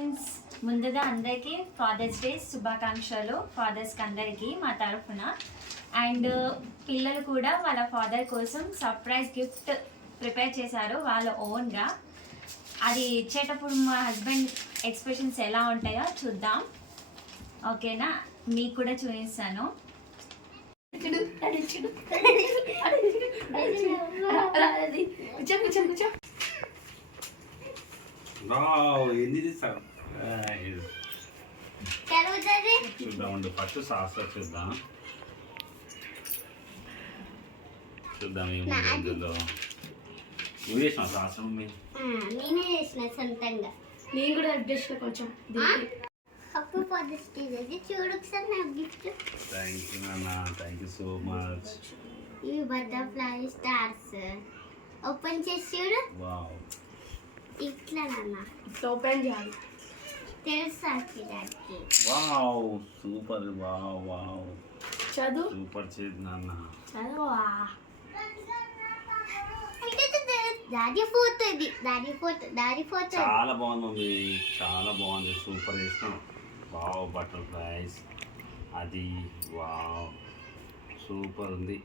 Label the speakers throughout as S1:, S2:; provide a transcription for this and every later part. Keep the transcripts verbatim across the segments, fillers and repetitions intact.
S1: Friends, ముందుగా అందరికీ fathers day శుభాకాంక్షలు. ఫాదర్స్కి అందరికీ మా తరఫున. అండ్ పిల్లలు కూడా వాళ్ళ ఫాదర్ కోసం సర్ప్రైజ్ గిఫ్ట్ ప్రిపేర్ చేశారు వాళ్ళ ఓన్గా. అది ఇచ్చేటప్పుడు మా హస్బెండ్ ఎక్స్ప్రెషన్స్ ఎలా ఉంటాయో చూద్దాం, ఓకేనా? మీకు కూడా చూపిస్తాను.
S2: చూద్దాం, ఫస్ట్ సాస్ చూద్దాం చూద్దాం ఏముందో. నువ్వు చేసిన సాస్?
S3: నేనే చేసిన సొంతంగా.
S4: నేను కూడా చేసిన కొంచెం.
S3: హ్యాపీ ఫాదర్స్ డే చూడు ఒకసారి నా గిఫ్ట్.
S2: థ్యాంక్ యూ నాన్న, థ్యాంక్ యూ సో మచ్.
S3: ఈ బటర్ఫ్లై స్టార్స్ ఓపెన్ చేసి చూడు.
S2: వావ్,
S3: ఇట్లా నాన్న
S4: ఇట్లా ఓపెన్ చేయాలి.
S3: తెలుసా డాడీకి?
S2: Wow super. వావ్ వావ్
S4: చదువు.
S2: సూపర్ చేసి నాన్న.
S4: చదువా?
S3: డాడీ ఫోటో, ఇది డాడీ ఫోటో. డాడీ ఫోటో
S2: చాలా బాగుంది మమ్మీ, చాలా బాగుంది. సూపర్ చేసినాం. వావ్ బటర్ఫ్లైస్ అది. వావ్ సూపర్ ఉంది.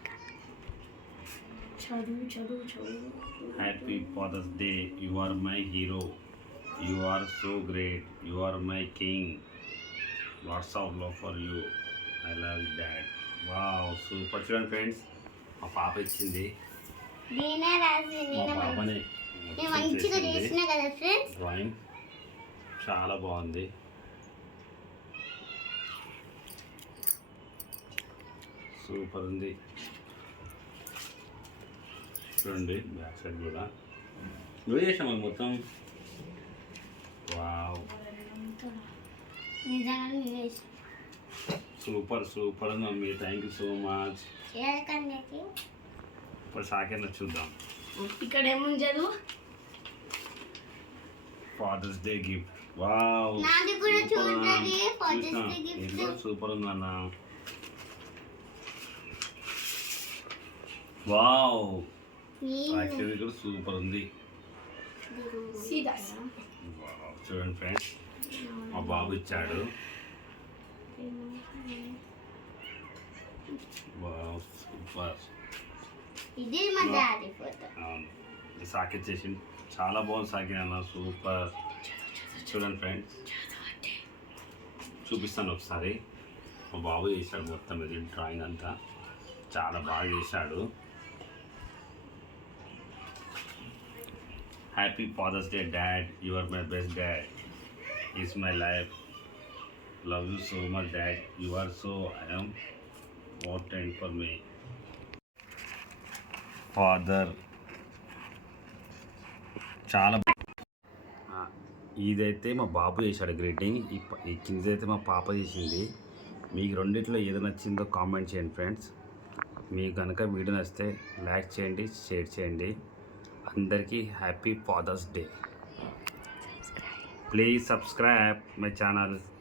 S4: చదువు చదువు చదువు.
S2: Happy father's day. You are my hero. You are so great. You are my king. Lots of love for you. I love you dad. Wow super. చూడండి friends, మా పాప ఇచ్చింది.
S3: నేనే రాసి
S2: మా పాపని
S3: నేను మంచిగా చేసిన కదా ఫ్రెండ్స్.
S2: డ్రాయింగ్ చాలా బాగుంది. సూపర్ ఉంది. చూడండి బ్యాక్ సైడ్ కూడా నువ్వు చేసాము మొత్తం. వావ్
S3: నిజంగా నేనే
S2: super super mummy, thank you so much.
S3: చేయాలి.
S2: ఇప్పుడు సాకేనా చూద్దాం.
S4: ఇక్కడ ఏముంది చదువు?
S2: Fathers day gift. వావ్
S3: నాది కూడా చూడండి. ఫాదర్స్ డే గిఫ్ట్
S2: సూపర్ ఉంది అన్న. వావ్ యాక్చువల్లీ కూడా సూపర్ ఉంది.
S4: సీదా.
S2: వావ్ చూడండి ఫ్రెండ్స్, మా బాబు ఇచ్చాడు. Wow super.
S3: ఇది మా డాడీ ఫోటో.
S2: అవును, సాకి చేసి చాలా బాగుంది. సాకి అన్న సూపర్. చూడండి ఫ్రెండ్స్, చూపిస్తాను ఒకసారి. మా బాబు చేశాడు మొత్తం ఇది డ్రాయింగ్ అంతా, చాలా బాగా చేశాడు. Happy father's day dad. You are my best dad. Is my life. Love you so much dad. You are so I am important for me. Father చాలా. ఇదైతే మా బాబు చేశాడు గ్రీటింగ్. ఈ కిందైతే మా పాప చేసింది. మీకు రెండిట్లో ఏది నచ్చిందో కామెంట్ చేయండి ఫ్రెండ్స్. మీకు కనుక వీడియో నచ్చితే లైక్ చేయండి, షేర్ చేయండి. అందరికీ happy father's day. Please subscribe my channel.